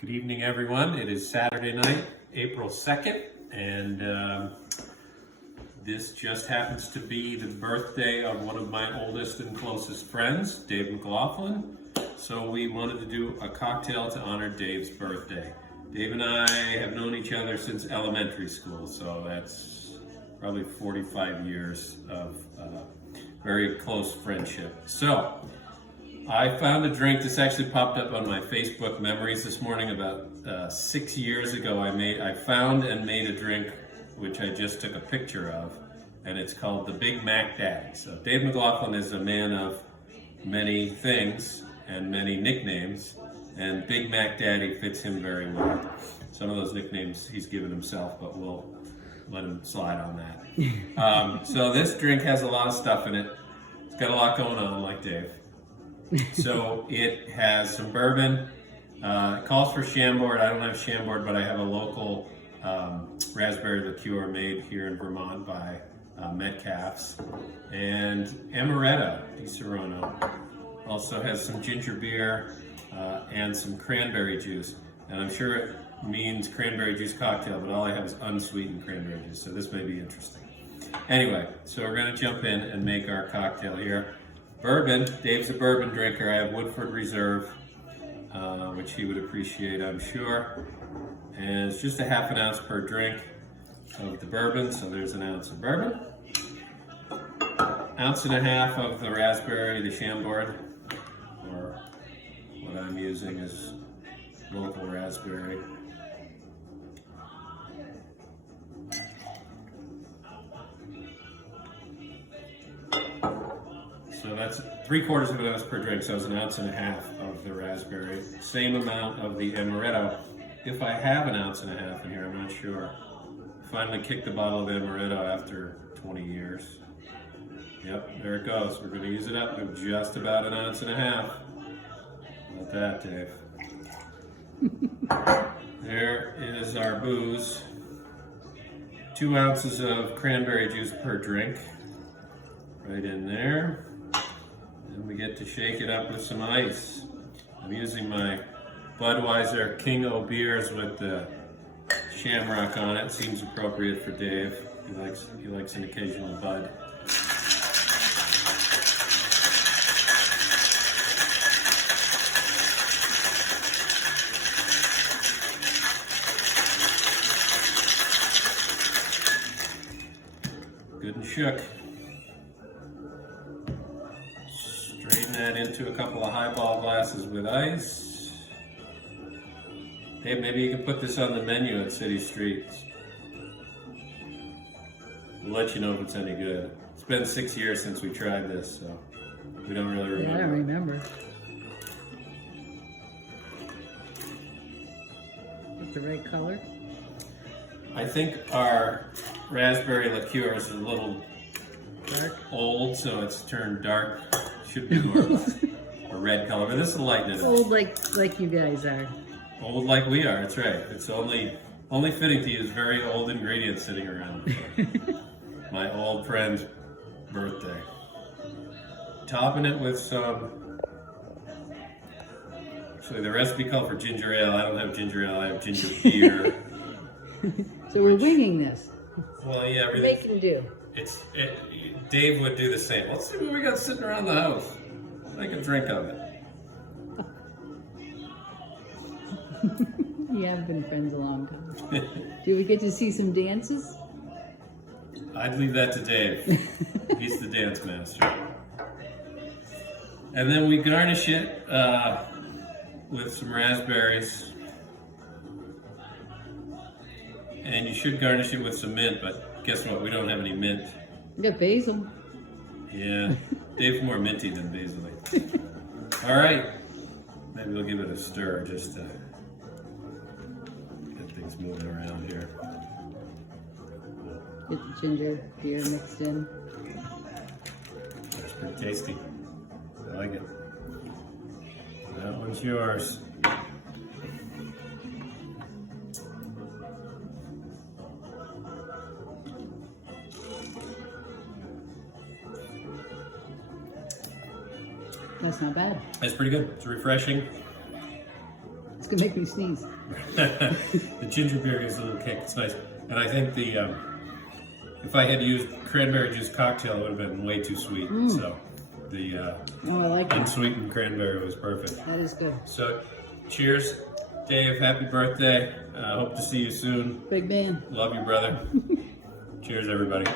Good evening, everyone. It is Saturday night, April 2nd, and this just happens to be the birthday of one of my oldest and closest friends, Dave McLaughlin. So we wanted to do a cocktail to honor Dave's birthday. Dave and I have known each other since elementary school, so that's probably 45 years of very close friendship. So I found a drink. This actually popped up on my Facebook memories this morning. About 6 years ago, I found and made a drink which I just took a picture of, and it's called the Big Mac Daddy. So Dave McLaughlin is a man of many things and many nicknames, and Big Mac Daddy fits him very well. Some of those nicknames he's given himself, but we'll let him slide on that. So this drink has a lot of stuff in it. It's got a lot going on, like Dave. So it has some bourbon. It calls for Chambord. I don't have Chambord, but I have a local raspberry liqueur made here in Vermont by Metcalf's. And Amaretto di Serono. Also has some ginger beer and some cranberry juice. And I'm sure it means cranberry juice cocktail, but all I have is unsweetened cranberry juice, so this may be interesting. Anyway, so we're going to jump in and make our cocktail here. Bourbon. Dave's a bourbon drinker. I have Woodford Reserve, which he would appreciate, I'm sure. And it's just a half an ounce per drink of the bourbon, so there's an ounce of bourbon. Ounce and a half of the raspberry, the Chambord, or what I'm using is local raspberry. So that's 3/4 of an ounce per drink, so it's an ounce and a half of the raspberry. Same amount of the amaretto. If I have an ounce and a half in here, I'm not sure. Finally kicked the bottle of amaretto after 20 years. Yep, there it goes. We're going to use it up with just about an ounce and a half. Not that, Dave. There is our booze. 2 ounces of cranberry juice per drink. Right in there. And we get to shake it up with some ice. I'm using my Budweiser King O beers with the shamrock on it. Seems appropriate for Dave. He likes an occasional Bud. Good and shook. Strain that into a couple of highball glasses with ice. Hey, maybe you can put this on the menu at City Streets. We'll let you know if it's any good. It's been 6 years since we tried this, so we don't really remember. Yeah, I don't remember. It's the right color. I think our raspberry liqueur is a little Dark. old, so it's turned dark. Should be more of a red color, but this will lighten it up. Old like you guys are. Old like we are, that's right. It's only fitting to use very old ingredients sitting around. My old friend's birthday. Topping it with some, actually the recipe called for ginger ale. I don't have ginger ale, I have ginger beer. So we're winging this. Well, yeah, everything. Making do. Dave would do the same. Let's see what we got sitting around the house. Make a drink of it. You have been friends a long time. Do we get to see some dances? I'd leave that to Dave. He's the dance master. And then we garnish it with some raspberries. And you should garnish it with some mint, but guess what? We don't have any mint. We got basil. Yeah, Dave's more minty than basil. All right, maybe we'll give it a stir just to get things moving around here. Get the ginger beer mixed in. That's pretty tasty. I like it. That one's yours. That's not bad. It's pretty good. It's refreshing. gonna make me sneeze. The ginger beer gives a little kick. It's nice. And I think the if I had used cranberry juice cocktail, it would have been way too sweet. So the Oh, I like that. unsweetened cranberry was perfect. That is good. So, cheers, Dave. Happy birthday. Hope to see you soon. Big man. Love you, brother. Cheers, everybody.